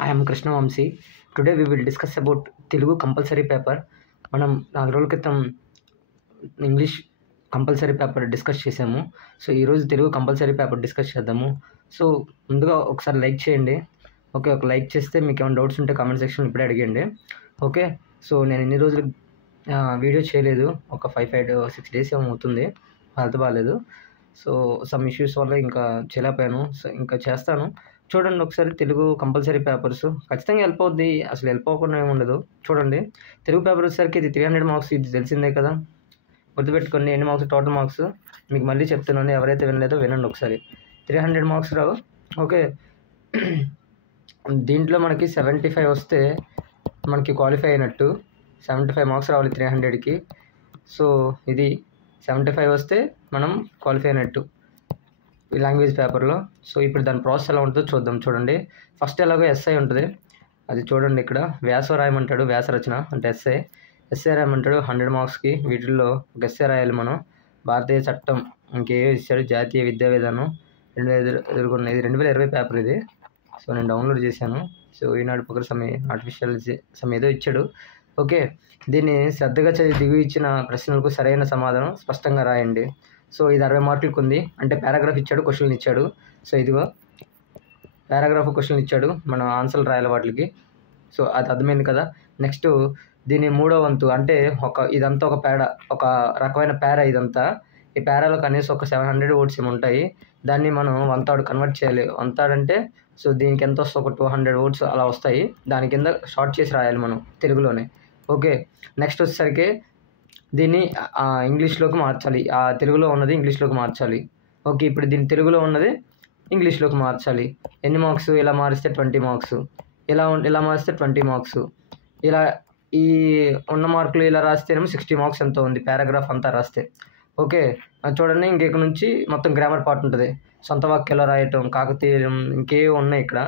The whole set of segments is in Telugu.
I am Krishna Vamsi. Today we will discuss about Telugu compulsory paper. మనం 4 రోజుల క్రితం ఇంగ్లీష్ కంపల్సరీ పేపర్ డిస్కస్ చేసాము. సో ఈరోజు తెలుగు కంపల్సరీ పేపర్ డిస్కస్ చేద్దాము. సో ముందుగా ఒకసారి లైక్ చేయండి. ఓకే, ఒక లైక్ చేస్తే మీకు ఏమైనా డౌట్స్ ఉంటే కామెంట్ సెక్షన్ ఇప్పుడే అడిగండి. ఓకే, సో నేను ఇన్ని రోజులు వీడియో చేయలేదు, ఒక 5-6 డేస్ ఏమో అవుతుంది, హెల్త్ బాగాలేదు. సో సమ్ ఇష్యూస్ వల్ల ఇంకా చేయలేకపోయాను. సో ఇంకా చేస్తాను. చూడండి ఒకసారి తెలుగు కంపల్సరీ పేపర్స్ ఖచ్చితంగా హెల్ప్ అవుద్ది, అసలు హెల్ప్ అవ్వకుండా ఏమి ఉండదు. చూడండి తెలుగు పేపర్ వచ్చేసరికి ఇది 300 మార్క్స్, ఇది తెలిసిందే కదా. గుర్తుపెట్టుకోండి ఎన్ని మార్క్స్, టోటల్ మార్క్స్ మీకు మళ్ళీ చెప్తున్నాను, ఎవరైతే వినలేదో వినండి ఒకసారి. 300 మార్క్స్ రావు. ఓకే, దీంట్లో మనకి 75 వస్తే మనకి క్వాలిఫై అయినట్టు. 75 మార్క్స్ రావాలి 300కి. సో ఇది 75 వస్తే మనం క్వాలిఫై అయినట్టు ఈ లాంగ్వేజ్ పేపర్లో. సో ఇప్పుడు దాని ప్రాసెస్ ఎలా ఉంటుందో చూద్దాం. చూడండి, ఫస్ట్ ఎలాగో ఎస్ఐ ఉంటుంది, అది చూడండి. ఇక్కడ వ్యాస రాయమంటాడు, వ్యాస రచన అంటే ఎస్ఐ రాయమంటాడు 100 మార్క్స్కి. వీటిల్లో ఒక ఎస్ఐ రాయాలి మనం. భారతీయ చట్టం ఇంకేవో ఇచ్చాడు, జాతీయ విద్యా విధానం 2020 పేపర్ ఇది. సో నేను డౌన్లోడ్ చేశాను. సో ఈనాడు పకర్ ఆర్టిఫిషియల్ సమ్ ఏదో ఇచ్చాడు. ఓకే, దీన్ని శ్రద్ధగా చదివి దిగు ఇచ్చిన ప్రశ్నలకు సరైన సమాధానం స్పష్టంగా రాయండి. సో ఇది 60 మార్కులకు ఉంది. అంటే పారాగ్రాఫ్ ఇచ్చాడు, క్వశ్చన్లు ఇచ్చాడు. సో ఇదిగో పారాగ్రాఫ్ క్వశ్చన్లు ఇచ్చాడు, మనం ఆన్సర్లు రాయాలి వాటికి. సో అది అర్థమైంది కదా. నెక్స్ట్ దీని 3వ వంతు, అంటే ఇదంతా ఒక రకమైన పేరా. ఇదంతా ఈ పేరాలో కనీసం ఒక 700 వర్డ్స్ ఏమి ఉంటాయి. దాన్ని మనం 1 థర్డ్ కన్వర్ట్ చేయాలి. 1 థర్డ్ అంటే సో దీనికి ఎంత వస్తుంది, ఒక 200 వర్డ్స్ అలా వస్తాయి. దాని కింద షార్ట్ చేసి రాయాలి మనం తెలుగులోనే. ఓకే, నెక్స్ట్ వచ్చేసరికి దీన్ని ఇంగ్లీష్లోకి మార్చాలి. ఆ తెలుగులో ఉన్నది ఇంగ్లీష్లోకి మార్చాలి. ఓకే, ఇప్పుడు దీన్ని తెలుగులో ఉన్నది ఇంగ్లీష్లోకి మార్చాలి. ఎన్ని మార్క్స్? ఇలా మారిస్తే 20 మార్క్స్, ఇలా మారిస్తే 20 మార్క్స్, ఇలా ఈ ఉన్న మార్కులు ఇలా రాస్తేనేమో 60 మార్క్స్ ఎంతో ఉంది, పారాగ్రాఫ్ అంతా రాస్తే. ఓకే, చూడండి ఇంకెక్కడి నుంచి మొత్తం గ్రామర్ పార్ట్ ఉంటుంది. సొంత వాక్యాలు రాయటం, కాకతీయం, ఇంకేవో ఉన్నాయి ఇక్కడ.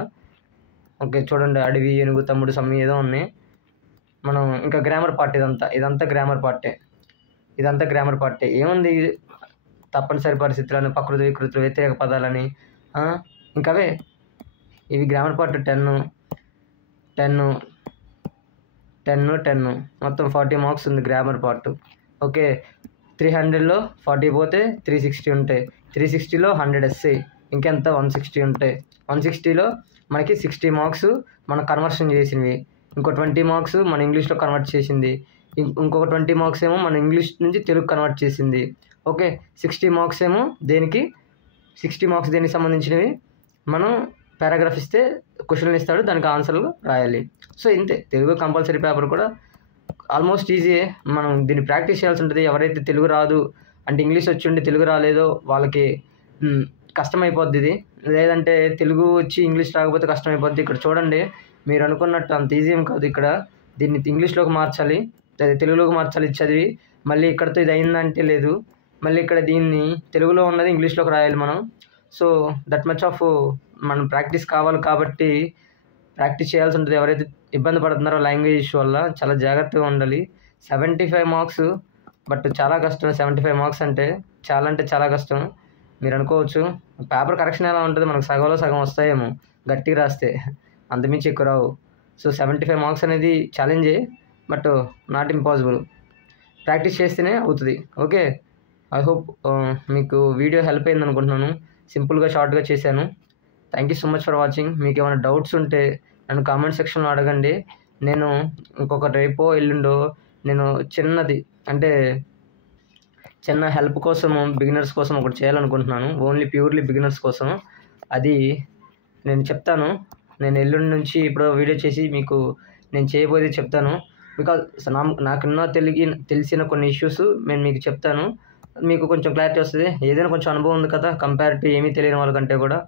ఓకే చూడండి, అడవి, ఏనుగు, తమ్ముడు, సమ్మి ఏదో ఉన్నాయి. మనం ఇంకా గ్రామర్ పార్ట్, ఇదంతా గ్రామర్ పార్టే. ఏముంది, తప్పనిసరి పరిస్థితులను, ప్రకృతి వికృతులు, వ్యతిరేక పదాలని, ఇంకవే ఇవి గ్రామర్ పార్ట్. 10 మొత్తం 40 మార్క్స్ ఉంది గ్రామర్ పార్ట్. ఓకే, 300లో 40 పోతే 360 ఉంటాయి. 360లో 100 ఎస్ఐ, ఇంకెంత 160 ఉంటాయి. 160లో మనకి 60 మార్క్స్ మనం కన్వర్షన్ చేసినవి, ఇంకో 20 మార్క్స్ మన ఇంగ్లీష్లో కన్వర్ట్ చేసింది, ఇంకొక 20 మార్క్స్ ఏమో మన ఇంగ్లీష్ నుంచి తెలుగు కన్వర్ట్ చేసింది. ఓకే, 60 మార్క్స్ ఏమో దేనికి సంబంధించినవి. మనం పారాగ్రాఫ్ ఇస్తే క్వశ్చన్లు ఇస్తాడు, దానికి ఆన్సర్లు రాయాలి. సో ఇంతే, తెలుగు కంపల్సరీ పేపర్ కూడా ఆల్మోస్ట్ ఈజీయే. మనం దీన్ని ప్రాక్టీస్ చేయాల్సి ఉంటుంది. ఎవరైతే తెలుగు రాదు అంటే ఇంగ్లీష్ వచ్చి ఉండి తెలుగు రాలేదో వాళ్ళకి కష్టమైపోద్ది ఇది. లేదంటే తెలుగు వచ్చి ఇంగ్లీష్ రాకపోతే కష్టమైపోద్ది. ఇక్కడ చూడండి, మీరు అనుకున్నట్టు అంత ఈజీ ఏం కాదు. ఇక్కడ దీన్ని ఇంగ్లీష్లోకి మార్చాలి, తెలుగులోకి మార్చాలి చదివి. మళ్ళీ ఇక్కడతో ఇది అయిందంటే లేదు, మళ్ళీ ఇక్కడ దీన్ని తెలుగులో ఉన్నది ఇంగ్లీష్లోకి రాయాలి మనం. సో దట్ మచ్ ఆఫ్ మనం ప్రాక్టీస్ కావాలి కాబట్టి ప్రాక్టీస్ చేయాల్సి ఉంటుంది. ఎవరైతే ఇబ్బంది పడుతున్నారో లాంగ్వేజ్ ఇష్యూ వల్ల చాలా జాగ్రత్తగా ఉండాలి. 75 మార్క్స్, బట్ చాలా కష్టం. 75 మార్క్స్ అంటే చాలా కష్టం. మీరు అనుకోవచ్చు పేపర్ కరెక్షన్ ఎలా ఉంటుంది, మనకు సగంలో సగం వస్తాయేమో గట్టిగా రాస్తే, అంతమించి ఎక్కువ రావు. సో 75 మార్క్స్ అనేది ఛాలెంజే, బట్ నాట్ ఇంపాసిబుల్. ప్రాక్టీస్ చేస్తేనే అవుతుంది. ఓకే, ఐ హోప్ మీకు వీడియో హెల్ప్ అయింది అనుకుంటున్నాను. సింపుల్గా షార్ట్గా చేశాను. Thank you so much for watching. మీకు ఏమైనా డౌట్స్ ఉంటే నన్ను కామెంట్ సెక్షన్లో అడగండి. నేను ఇంకొక రేపో ఎల్లుండో నేను చిన్న హెల్ప్ కోసం, బిగినర్స్ కోసం ఒకటి చేయాలనుకుంటున్నాను. ఓన్లీ ప్యూర్లీ బిగినర్స్ కోసం. అది నేను చెప్తాను. నేను ఎల్లుండి నుంచి ఇప్పుడు వీడియో చేసి మీకు నేను చేయబోయేది చెప్తాను. బికాజ్ నాకున్న తెలిసిన కొన్ని ఇష్యూస్ నేను మీకు చెప్తాను. మీకు కొంచెం క్లారిటీ వస్తుంది. ఏదైనా కొంచెం అనుభవం ఉంది కదా, కంపేర్ టు ఏమీ తెలియని వాళ్ళకంటే కూడా.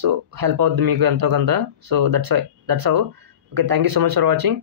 సో హెల్ప్ అవుద్ది మీకు ఎంతో కొంత. So that's how. Okay, thank you so much for watching.